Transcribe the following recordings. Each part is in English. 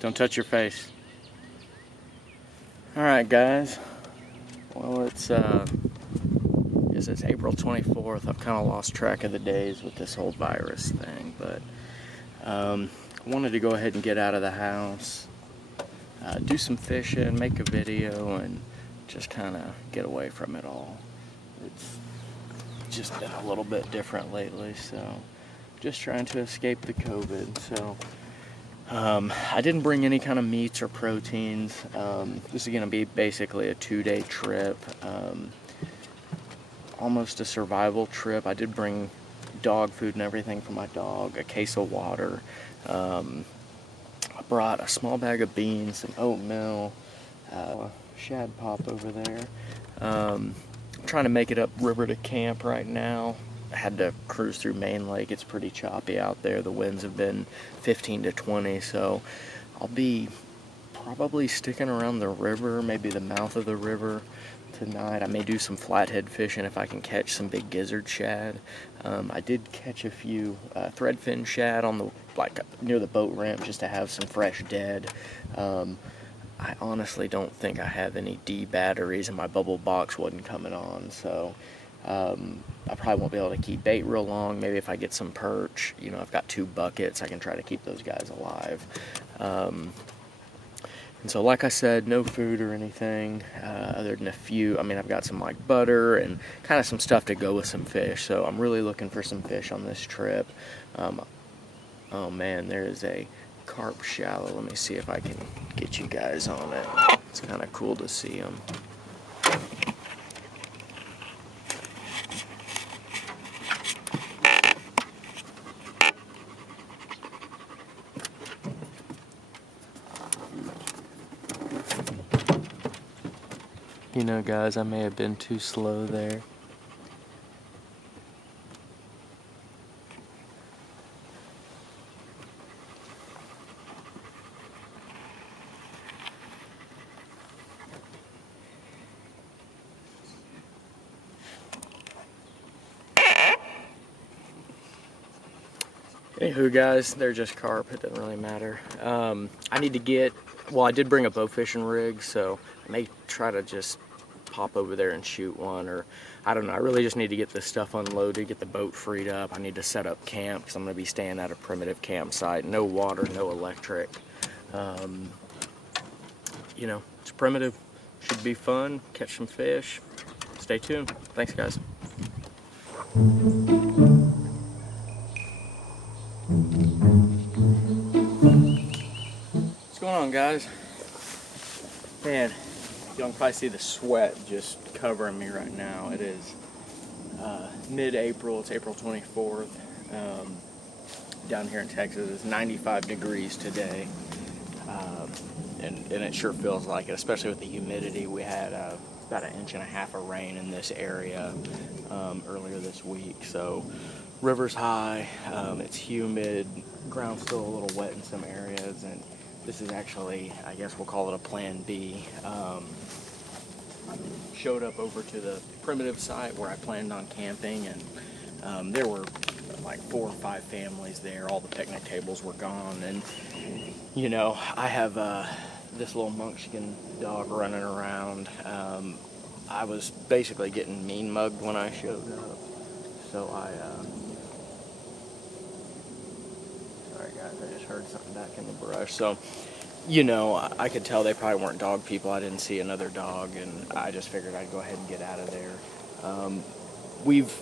Don't touch your face. Alright guys, well it's April 24th. I've kind of lost track of the days with this whole virus thing, but I wanted to go ahead and get out of the house, do some fishing, make a video, and just kind of get away from it all. It's just been a little bit different lately, so just trying to escape the COVID. So I didn't bring any kind of meats or proteins. This is going to be basically a 2-day trip, almost a survival trip. I did bring dog food and everything for my dog, a case of water. I brought a small bag of beans, some oatmeal, shad pop over there. I'm trying to make it up river to camp right now. I had to cruise through Main Lake. It's pretty choppy out there. The winds have been 15 to 20, so I'll be probably sticking around the river, maybe the mouth of the river tonight. I may do some flathead fishing if I can catch some big gizzard shad. I did catch a few threadfin shad on the near the boat ramp just to have some fresh dead. I honestly don't think I have any D batteries, and my bubble box wasn't coming on, so I probably won't be able to keep bait real long. Maybe if I get some perch, you know, I've got 2 buckets, I can try to keep those guys alive. And so like I said, no food or anything, other than a few, I mean, I've got some like butter and kind of some stuff to go with some fish. So I'm really looking for some fish on this trip. Oh man, there is a carp shallow. Let me see if I can get you guys on it. It's kind of cool to see them. You know, guys, I may have been too slow there. Anywho, guys, they're just carp. It doesn't really matter. I need to get, well, I did bring a bow fishing rig, so I may try to just pop over there and shoot one, or I don't know. I really just need to get this stuff unloaded, get the boat freed up. I need to set up camp because I'm going to be staying at a primitive campsite. No water, no electric. You know, it's primitive. Should be fun. Catch some fish. Stay tuned. Thanks, guys. What's going on, guys? Man, you can probably see the sweat just covering me right now. It is mid-April. It's April 24th. Down here in Texas, it's 95 degrees today. and it sure feels like it, especially with the humidity. We had about 1.5 inches of rain in this area earlier this week. So river's high, it's humid, ground's still a little wet in some areas, and this is actually, I guess we'll call it a plan B. Showed up over to the primitive site where I planned on camping, and there were like 4 or 5 families there. All the picnic tables were gone, and you know, I have this little Munchkin dog running around. I was basically getting mean mugged when I showed up, so sorry guys, I just heard something back in the brush. So, you know, I could tell they probably weren't dog people. I didn't see another dog, and I just figured I'd go ahead and get out of there. We've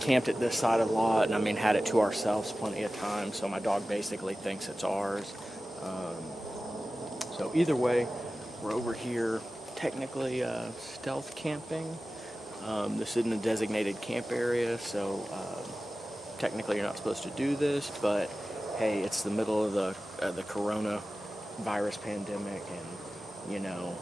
camped at this side a lot, and I mean, had it to ourselves plenty of times, so my dog basically thinks it's ours. So either way, we're over here technically stealth camping. This isn't a designated camp area, so technically you're not supposed to do this, but hey, it's the middle of the coronavirus pandemic, and you know,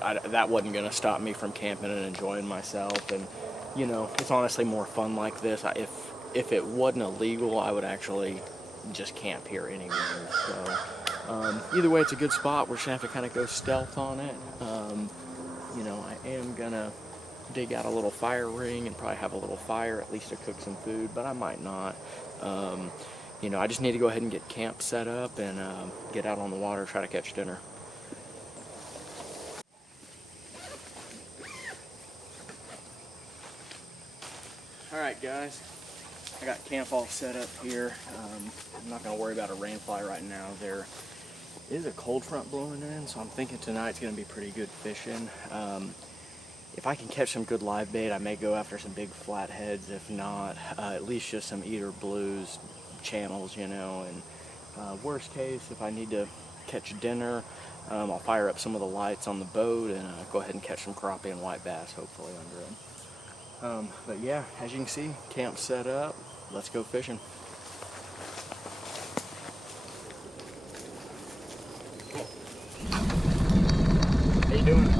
that wasn't going to stop me from camping and enjoying myself. And you know, it's honestly more fun like this. If it wasn't illegal, I would actually just camp here anyway. So either way, it's a good spot. We're just gonna have to kind of go stealth on it. You know, I am gonna dig out a little fire ring and probably have a little fire at least to cook some food, but I might not. You know, I just need to go ahead and get camp set up and get out on the water, try to catch dinner. Alright guys, I got camp all set up here. I'm not going to worry about a rainfly right now. There is a cold front blowing in, so I'm thinking tonight's going to be pretty good fishing. If I can catch some good live bait, I may go after some big flatheads. If not, at least just some eater blues, channels, you know. And worst case, if I need to catch dinner, I'll fire up some of the lights on the boat and go ahead and catch some crappie and white bass, hopefully under them. But yeah, as you can see, camp set up. Let's go fishing. How you doing?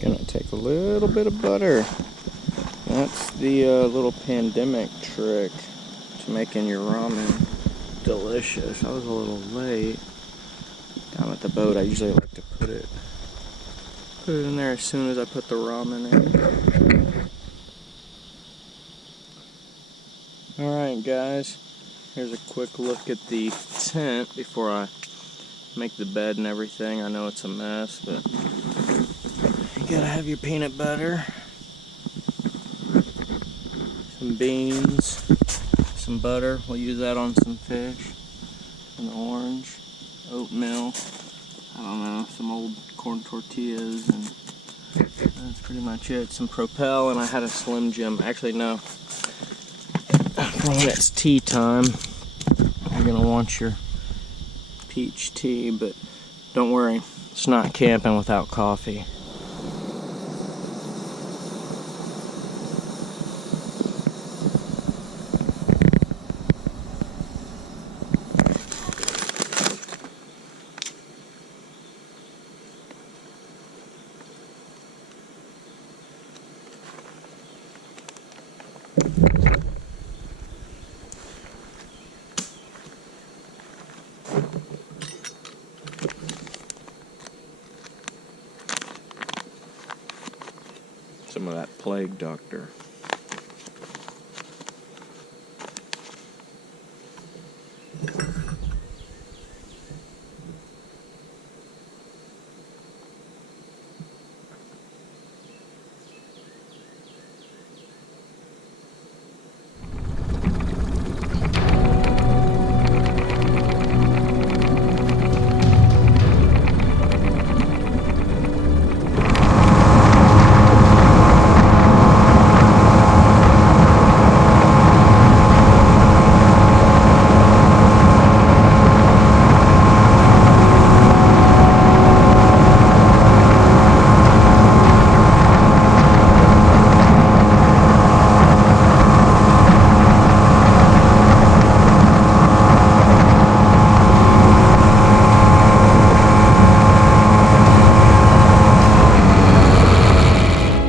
Gonna take a little bit of butter. That's the little pandemic trick to making your ramen delicious. I was a little late. Down at the boat, I usually like to put it in there as soon as I put the ramen in. Alright guys, here's a quick look at the tent before I make the bed and everything. I know it's a mess, but you gotta have your peanut butter, some beans, some butter. We'll use that on some fish, an orange, oatmeal, I don't know, some old corn tortillas, and that's pretty much it. Some Propel, and I had a Slim Jim. Actually, no. For when it's tea time, you're gonna want your peach tea, but don't worry, it's not camping without coffee. Some of that plague doctor.